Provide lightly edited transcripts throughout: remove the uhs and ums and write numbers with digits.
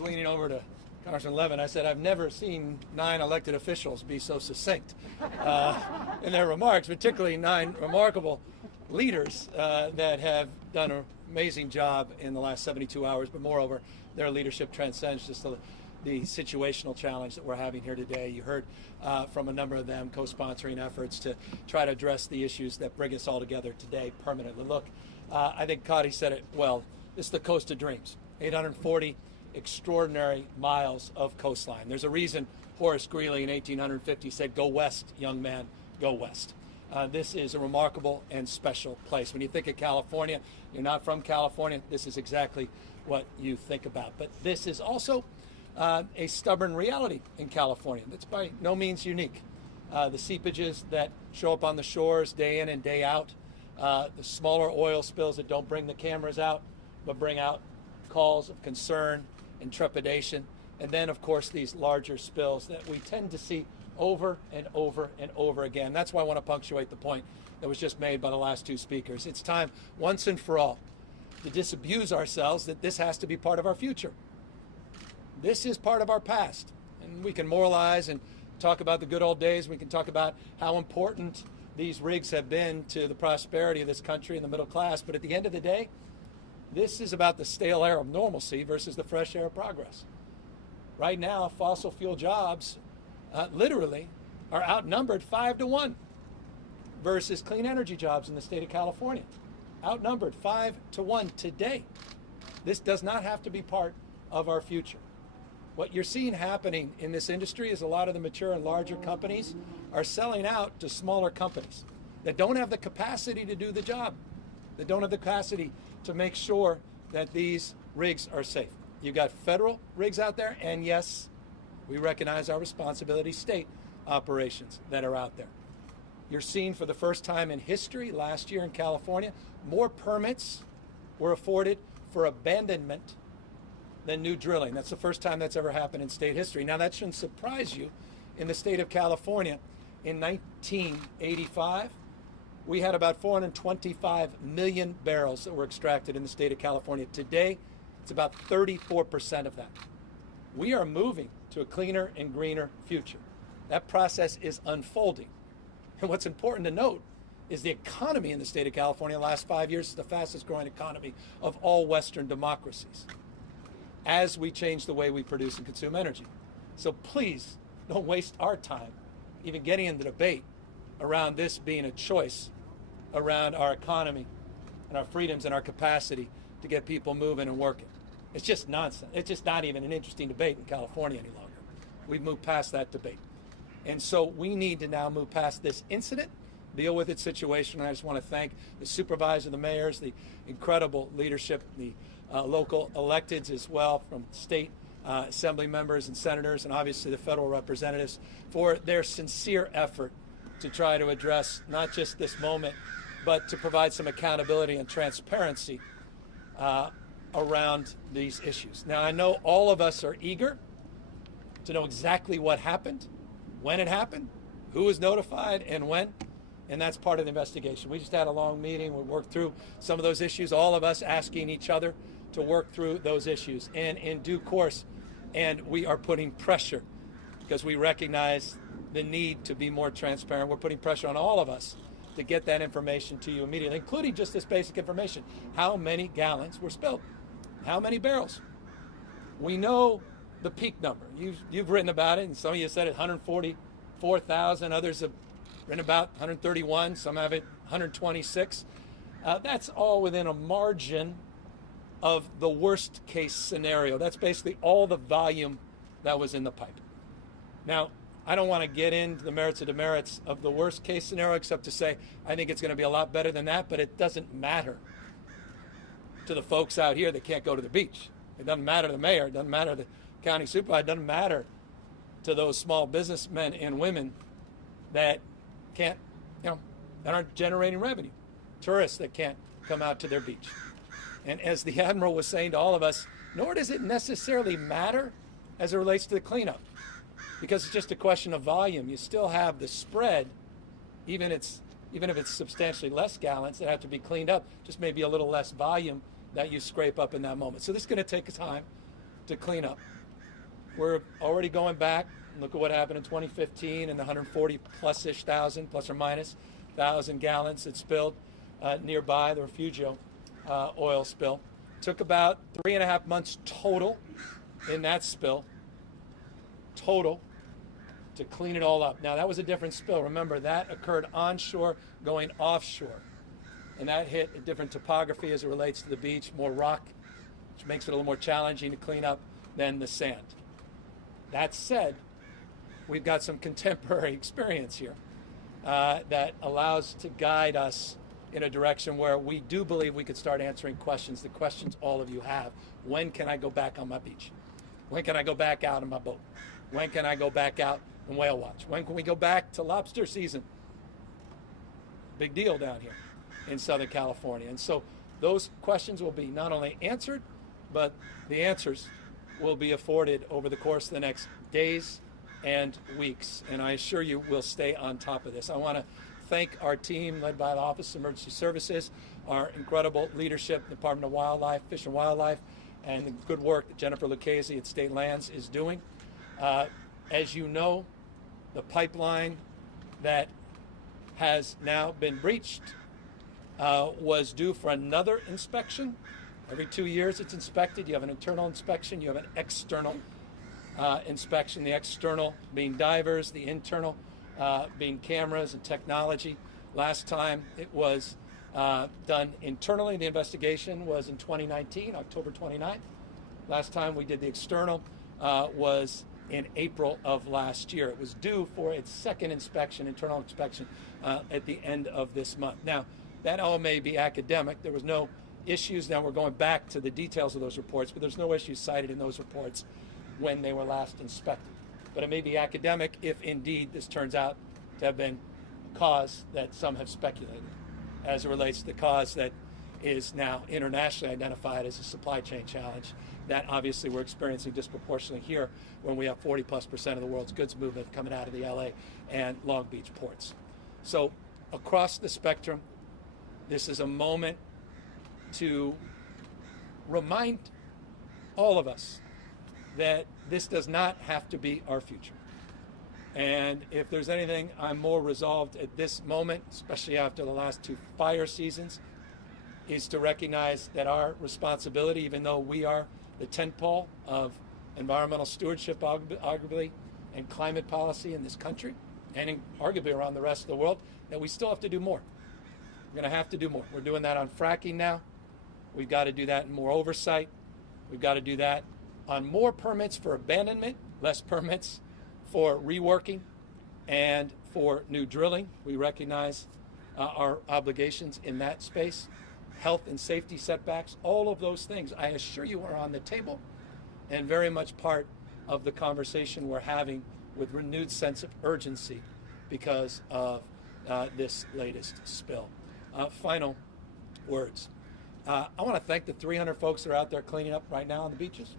Leaning over to Congressman Levin, I said, I've never seen 9 elected officials be so succinct in their remarks, particularly 9 remarkable leaders that have done an amazing job in the last 72 hours, but moreover, their leadership transcends just the situational challenge that we're having here today. You heard from a number of them co-sponsoring efforts to try to address the issues that bring us all together today permanently. Look, I think Cotty said it well. This is the coast of dreams. 840 extraordinary miles of coastline. There's a reason Horace Greeley in 1850 said, "Go west, young man, go west." This is a remarkable and special place. When you think of California, you're not from California, this is exactly what you think about. But this is also a stubborn reality in California that's by no means unique. The seepages that show up on the shores day in and day out, the smaller oil spills that don't bring the cameras out, but bring out calls of concern and trepidation, and then of course these larger spills that we tend to see over and over and over again. That's why I want to punctuate the point that was just made by the last 2 speakers. It's time once and for all to disabuse ourselves that this has to be part of our future. This is part of our past, and we can moralize and talk about the good old days. We can talk about how important these rigs have been to the prosperity of this country and the middle class, but at the end of the day, this is about the stale air of normalcy versus the fresh air of progress. Right now, fossil fuel jobs literally are outnumbered 5-1 versus clean energy jobs in the state of California. Outnumbered 5-1 today. This does not have to be part of our future. What you're seeing happening in this industry is a lot of the mature and larger companies are selling out to smaller companies that don't have the capacity to do the job, that don't have the capacity to make sure that these rigs are safe. You've got federal rigs out there, and yes, we recognize our responsibility, state operations that are out there. You're seeing for the first time in history, last year in California, more permits were afforded for abandonment than new drilling. That's the first time that's ever happened in state history. Now, that shouldn't surprise you. In the state of California, in 1985, we had about 425 million barrels that were extracted in the state of California. Today, it's about 34% of that. We are moving to a cleaner and greener future. That process is unfolding. And what's important to note is the economy in the state of California in the last 5 years is the fastest growing economy of all Western democracies as we change the way we produce and consume energy. So please don't waste our time even getting into debate around this being a choice around our economy and our freedoms and our capacity to get people moving and working. It's just nonsense. It's just not even an interesting debate in California any longer. We've moved past that debate. And so we need to now move past this incident, deal with its situation. And I just want to thank the supervisor, the mayors, the incredible leadership, the local electeds as well from state assembly members and senators, and obviously the federal representatives for their sincere effort to try to address not just this moment, but to provide some accountability and transparency around these issues. Now, I know all of us are eager to know exactly what happened, when it happened, who was notified, and when, and that's part of the investigation. We just had a long meeting. We worked through some of those issues, all of us asking each other to work through those issues, and in due course, and we are putting pressure because we recognize the need to be more transparent. We're putting pressure on all of us to get that information to you immediately, including just this basic information. How many gallons were spilled? How many barrels? We know the peak number. You've written about it, and some of you said it, 144,000. Others have written about 131. Some have it 126. That's all within a margin of the worst case scenario. That's basically all the volume that was in the pipe. Now, I don't want to get into the merits or demerits of the worst case scenario, except to say I think it's going to be a lot better than that, but it doesn't matter to the folks out here that can't go to the beach. It doesn't matter to the mayor. It doesn't matter to the county supervisor. It doesn't matter to those small businessmen and women that can't, that aren't generating revenue. Tourists that can't come out to their beach. And as the Admiral was saying to all of us, nor does it necessarily matter as it relates to the cleanup, because it's just a question of volume. You still have the spread, even if it's substantially less gallons that have to be cleaned up, just maybe a little less volume that you scrape up in that moment. So this is going to take time. to clean up. We're already going back. Look at what happened in 2015 and the 140 plus-ish thousand, plus or minus, thousand gallons that spilled nearby, the Refugio oil spill. Took about 3.5 months total in that spill, total, to clean it all up. Now, that was a different spill. Remember, that occurred onshore going offshore. And that hit a different topography as it relates to the beach, more rock, which makes it a little more challenging to clean up than the sand. That said, we've got some contemporary experience here that allows to guide us in a direction where we do believe we could start answering questions, the questions all of you have. When can I go back on my beach? When can I go back out on my boat? When can I go back out and whale watch? When can we go back to lobster season? Big deal down here in Southern California. And so those questions will be not only answered, but the answers will be afforded over the course of the next days and weeks. And I assure you we'll stay on top of this. I want to thank our team led by the Office of Emergency Services, our incredible leadership, the Department of Wildlife, Fish and Wildlife, and the good work that Jennifer Lucchese at State Lands is doing. As you know, the pipeline that has now been breached was due for another inspection. Every 2 years it's inspected. You have an internal inspection, you have an external inspection, the external being divers, the internal being cameras and technology. Last time it was done internally, the investigation was in 2019, October 29th. Last time we did the external was in April of last year. It was due for its second inspection, internal inspection, at the end of this month. Now, that all may be academic. There was no issues. Now we're going back to the details of those reports, but there's no issues cited in those reports when they were last inspected. But it may be academic if indeed this turns out to have been a cause that some have speculated as it relates to the cause that is now internationally identified as a supply chain challenge that obviously we're experiencing disproportionately here when we have 40+% of the world's goods movement coming out of the LA and Long Beach ports. So across the spectrum, this is a moment to remind all of us that this does not have to be our future. And if there's anything I'm more resolved at this moment, especially after the last 2 fire seasons, is to recognize that our responsibility, even though we are the tentpole of environmental stewardship, arguably, and climate policy in this country, and arguably around the rest of the world, that we still have to do more. We're going to have to do more. We're doing that on fracking now. We've got to do that in more oversight. We've got to do that on more permits for abandonment, less permits for reworking and for new drilling. We recognize our obligations in that space. Health and safety setbacks, all of those things, I assure you, are on the table and very much part of the conversation we're having with renewed sense of urgency because of this latest spill. Final words. I want to thank the 300 folks that are out there cleaning up right now on the beaches.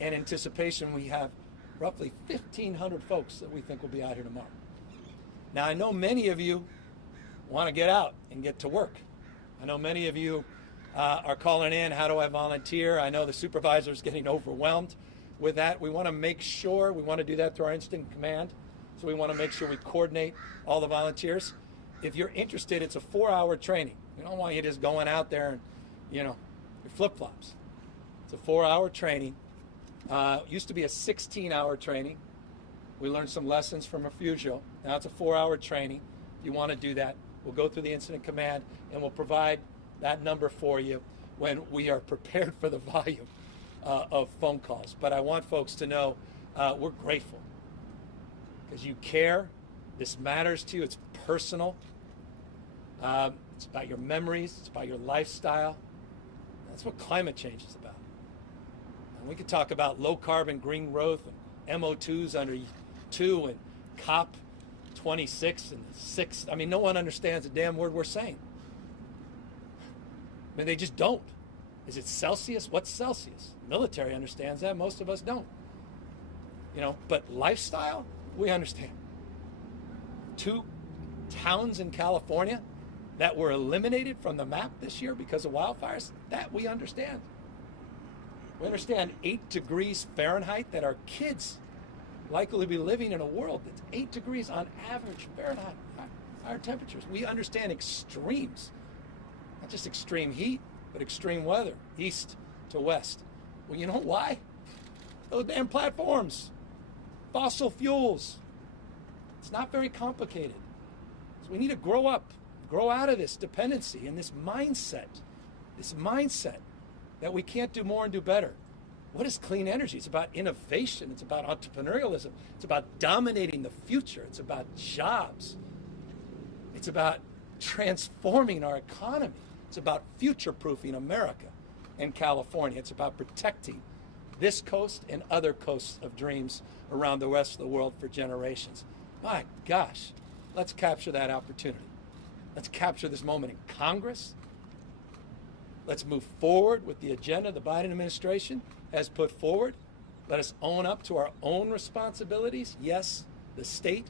In anticipation, we have roughly 1,500 folks that we think will be out here tomorrow. Now, I know many of you want to get out and get to work. I know many of you are calling in, how do I volunteer? I know the supervisor's getting overwhelmed with that. We want to make sure, we want to do that through our instant command, so we want to make sure we coordinate all the volunteers. If you're interested, it's a 4-hour training. We don't want you just going out there and, your flip-flops. It's a 4-hour training. Used to be a 16-hour training. We learned some lessons from Refugio. Now it's a 4-hour training. If you want to do that, we'll go through the incident command and we'll provide that number for you when we are prepared for the volume of phone calls. But I want folks to know we're grateful because you care. This matters to you. It's personal. It's about your memories. It's about your lifestyle. That's what climate change is about. And we could talk about low carbon green growth and MO2s under 2 and COP 26 and 6. I mean, no one understands a damn word we're saying. I mean, they just don't. Is it Celsius? What's Celsius? Military understands that. Most of us don't. But lifestyle, we understand. 2 towns in California that were eliminated from the map this year because of wildfires, that we understand. We understand 8 degrees Fahrenheit, that our kids likely to be living in a world that's 8 degrees on average Fahrenheit, higher temperatures. We understand extremes, not just extreme heat, but extreme weather, east to west. Well, you know why? Those damn platforms, fossil fuels. It's not very complicated. So we need to grow up, grow out of this dependency and this mindset that we can't do more and do better. What is clean energy? It's about innovation. It's about entrepreneurialism. It's about dominating the future. It's about jobs. It's about transforming our economy. It's about future-proofing America and California. It's about protecting this coast and other coasts of dreams around the rest of the world for generations. My gosh, let's capture that opportunity. Let's capture this moment in Congress. Let's move forward with the agenda the Biden administration has put forward. Let us own up to our own responsibilities. Yes, the state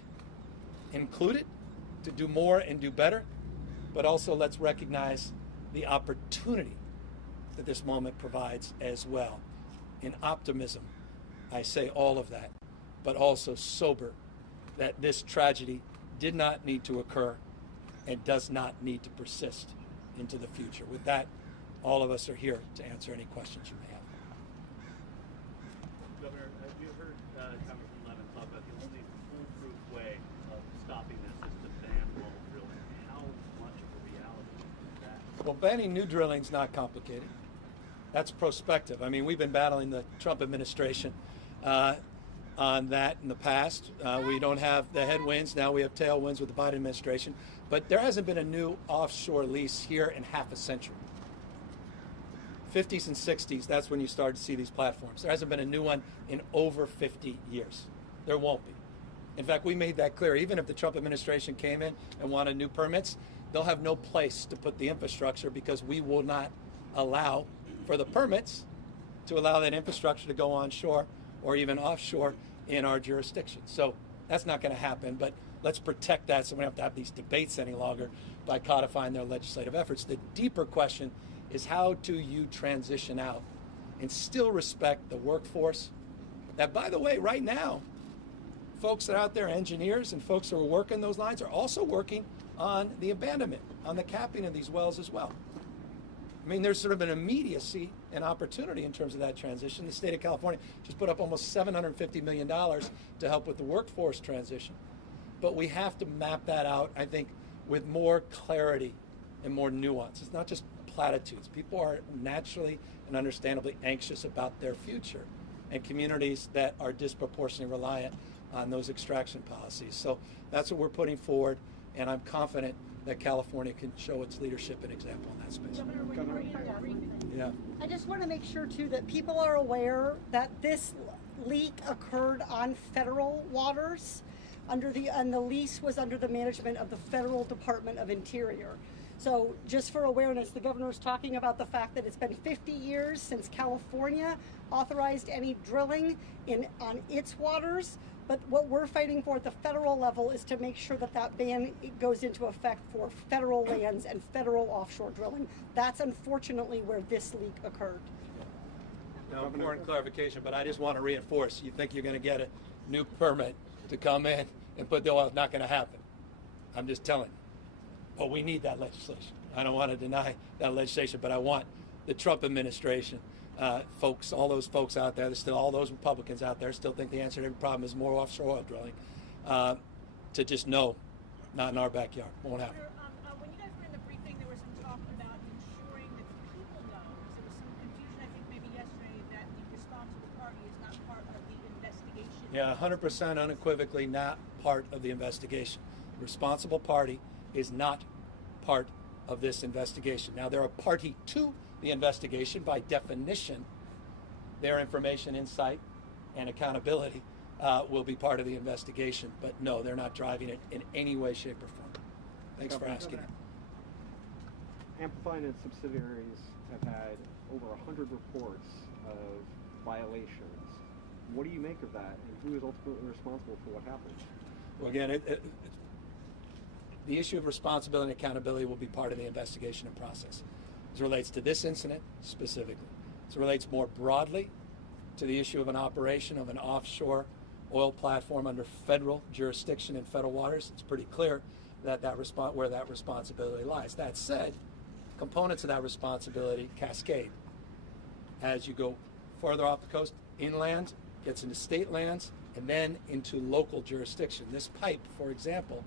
included, to do more and do better, but also let's recognize the opportunity that this moment provides as well. In optimism, I say all of that, but also sober that this tragedy did not need to occur and does not need to persist into the future. With that, all of us are here to answer any questions you may have. Governor, you heard Congressman Levin talk about the only foolproof way of stopping this is to ban oil drilling. How much of a reality is that? Well, banning new drilling is not complicated. That's prospective. I mean, we've been battling the Trump administration on that in the past. We don't have the headwinds. Now we have tailwinds with the Biden administration. But there hasn't been a new offshore lease here in half a century. 50s and 60s, that's when you start to see these platforms. There hasn't been a new one in over 50 years. There won't be. In fact, we made that clear. Even if the Trump administration came in and wanted new permits, they'll have no place to put the infrastructure because we will not allow for the permits to allow that infrastructure to go onshore or even offshore in our jurisdiction. So that's not going to happen, but let's protect that so we don't have to have these debates any longer by codifying their legislative efforts. The deeper question is, how do you transition out and still respect the workforce that, by the way, right now, folks that are out there, engineers and folks who are working those lines, are also working on the abandonment, on the capping of these wells as well. I mean, there's sort of an immediacy and opportunity in terms of that transition. The state of California just put up almost $750 million to help with the workforce transition. But we have to map that out, I think, with more clarity and more nuance. It's not just platitudes. People are naturally and understandably anxious about their future, and communities that are disproportionately reliant on those extraction policies. So that's what we're putting forward, and I'm confident that California can show its leadership and example in that space. Yeah. I just want to make sure too that people are aware that this leak occurred on federal waters, and the lease was under the management of the Federal Department of Interior. So just for awareness, the governor's talking about the fact that it's been 50 years since California authorized any drilling on its waters. But what we're fighting for at the federal level is to make sure that that ban goes into effect for federal lands and federal offshore drilling. That's unfortunately where this leak occurred. Now, important clarification, but I just want to reinforce, you think you're going to get a new permit to come in and put the oil, it's not going to happen. I'm just telling you. But we need that legislation. I don't want to deny that legislation, but I want the Trump administration, folks, all those folks out there, there's still all those Republicans out there still think the answer to every problem is more offshore oil drilling, to just know, not in our backyard. Won't happen. When you guys were in the briefing, there was some talk about ensuring that people know, because there was some confusion, I think maybe yesterday, that the responsible party is not part of the investigation. Yeah, 100% unequivocally not part of the investigation. The responsible party is not part of this investigation. Now, they're a party to the investigation. By definition, their information, insight, and accountability will be part of the investigation. But no, they're not driving it in any way, shape, or form. Thanks for asking. Amplify and its subsidiaries have had over 100 reports of violations. What do you make of that, and who is ultimately responsible for what happened? Well, again, the issue of responsibility and accountability will be part of the investigation and process as it relates to this incident specifically. As it relates more broadly to the issue of an operation of an offshore oil platform under federal jurisdiction in federal waters, it's pretty clear that where that responsibility lies. That said, components of that responsibility cascade. As you go farther off the coast, inland, gets into state lands, and then into local jurisdiction. This pipe, for example,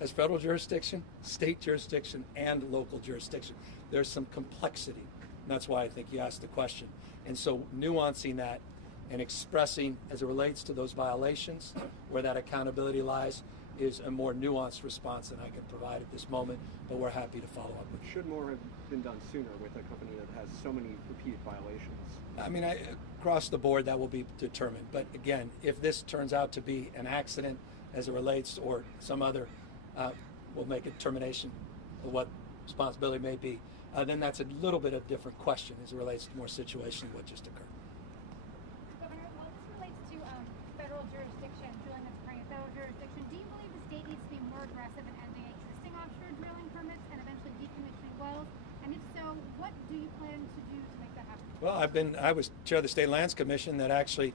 has federal jurisdiction, state jurisdiction, and local jurisdiction. There's some complexity. And that's why I think you asked the question. And so nuancing that and expressing as it relates to those violations, where that accountability lies, is a more nuanced response than I can provide at this moment, but we're happy to follow up with you. Should more have been done sooner with a company that has so many repeated violations? I mean, across the board, that will be determined. But again, if this turns out to be an accident as it relates, or some other, we'll make a determination of what responsibility may be, then that's a little bit of a different question as it relates to more situation than what just occurred. Governor, while this relates to federal jurisdiction, drilling that's occurring in federal jurisdiction, do you believe the state needs to be more aggressive in ending existing offshore drilling permits and eventually decommissioning wells? And if so, what do you plan to do to make that happen? Well, I was chair of the State Lands Commission that actually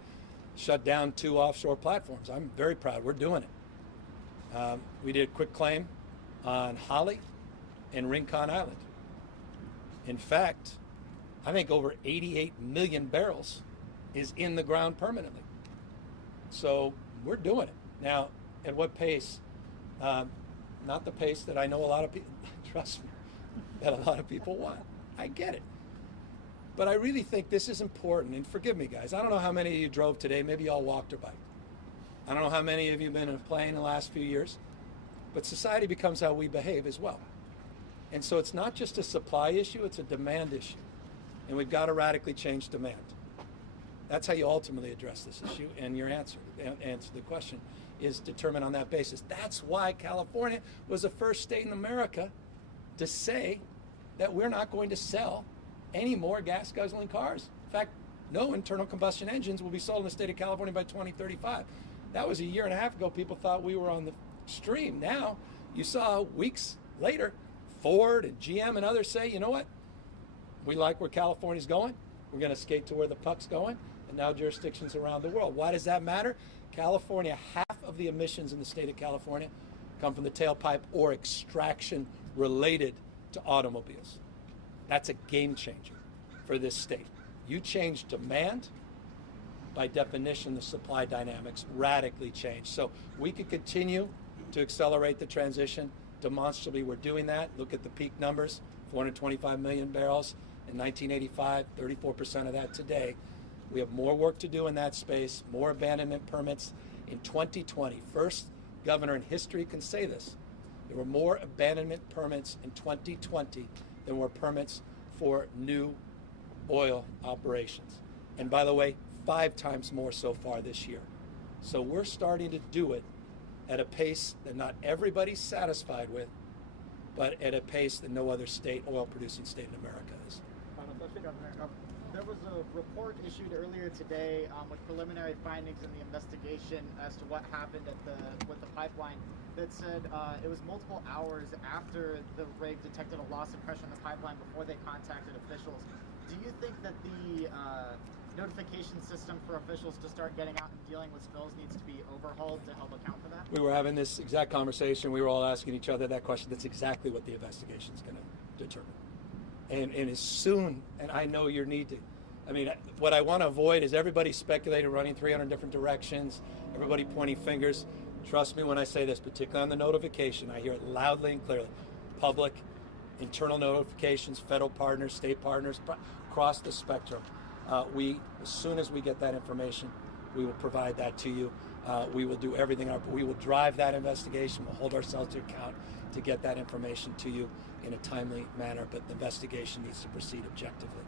shut down 2 offshore platforms. I'm very proud. We're doing it. We did quick claim on Holly and Rincon Island. In fact, I think over 88 million barrels is in the ground permanently. So we're doing it. Now, at what pace? Not the pace that I know a lot of people, trust me, that a lot of people want. I get it. But I really think this is important. And forgive me, guys, I don't know how many of you drove today. Maybe you all walked or biked. I don't know how many of you have been in a plane in the last few years. But society becomes how we behave as well. And so it's not just a supply issue, it's a demand issue. And we've got to radically change demand. That's how you ultimately address this issue, and your answer the question is determined on that basis. That's why California was the first state in America to say that we're not going to sell any more gas guzzling cars. In fact, no internal combustion engines will be sold in the state of California by 2035. That was a year and a half ago. People thought we were on the stream. Now, you saw weeks later, Ford and GM and others say, you know what? We like where California's going. We're going to skate to where the puck's going. And now jurisdictions around the world. Why does that matter? California, half of the emissions in the state of California come from the tailpipe or extraction related to automobiles. That's a game changer for this state. You change demand, by definition, the supply dynamics radically change. So we could continue to accelerate the transition. Demonstrably, we're doing that. Look at the peak numbers, 425 million barrels in 1985, 34% of that today. We have more work to do in that space, more abandonment permits in 2020. First governor in history can say this. There were more abandonment permits in 2020 than were permits for new oil operations. And by the way, 5 times more so far this year. So we're starting to do it at a pace that not everybody's satisfied with, but at a pace that no other state, oil-producing state in America is. Final question, Governor. There was a report issued earlier today with preliminary findings in the investigation as to what happened with the pipeline that said it was multiple hours after the rig detected a loss of pressure in the pipeline before they contacted officials. Do you think that the notification system for officials to start getting out and dealing with spills needs to be overhauled to help account for that? We were having this exact conversation. We were all asking each other that question. That's exactly what the investigation is going to determine. And as soon, and I know your need to, I mean, what I want to avoid is everybody speculating, running 300 different directions, everybody pointing fingers. Trust me when I say this, particularly on the notification, I hear it loudly and clearly. Public, internal notifications, federal partners, state partners, across the spectrum. As soon as we get that information, we will provide that to you. We will do everything. We will drive that investigation. We'll hold ourselves to account to get that information to you in a timely manner, but the investigation needs to proceed objectively.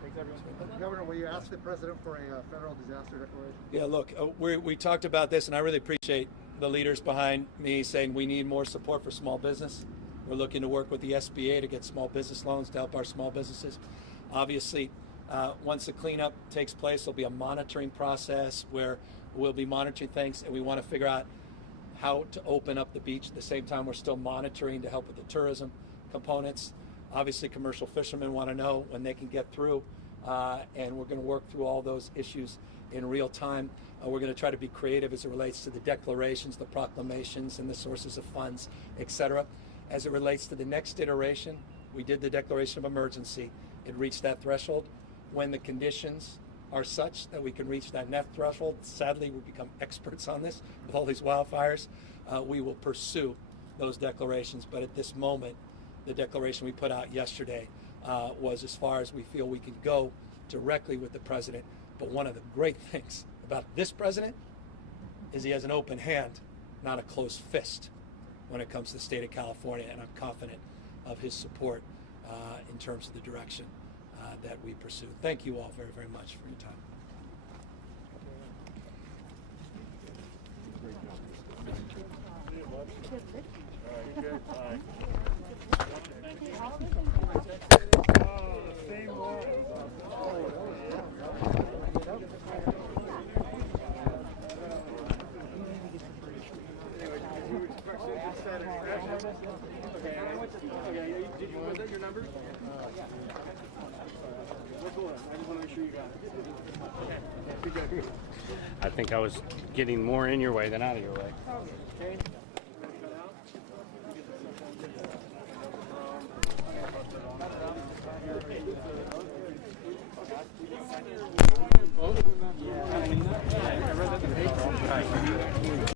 Thanks, everyone. Governor, will you ask the president for a federal disaster declaration? Yeah, look, we talked about this, and I really appreciate the leaders behind me saying we need more support for small business. We're looking to work with the SBA to get small business loans to help our small businesses. Obviously, once the cleanup takes place, there'll be a monitoring process where we'll be monitoring things, and we want to figure out how to open up the beach. At the same time, we're still monitoring to help with the tourism components. Obviously, commercial fishermen want to know when they can get through, and we're going to work through all those issues in real time. We're going to try to be creative as it relates to the declarations, the proclamations, and the sources of funds, etc. As it relates to the next iteration, we did the declaration of emergency. It reached that threshold. When the conditions are such that we can reach that net threshold, sadly, we've become experts on this with all these wildfires, we will pursue those declarations. But at this moment, the declaration we put out yesterday was as far as we feel we can go directly with the president. But one of the great things about this president is he has an open hand, not a closed fist when it comes to the state of California, and I'm confident of his support in terms of the direction that we pursue. Thank you all very, very much for your time. Was that your number? What's going on? I just want to make sure you got it. I think I was getting more in your way than out of your way.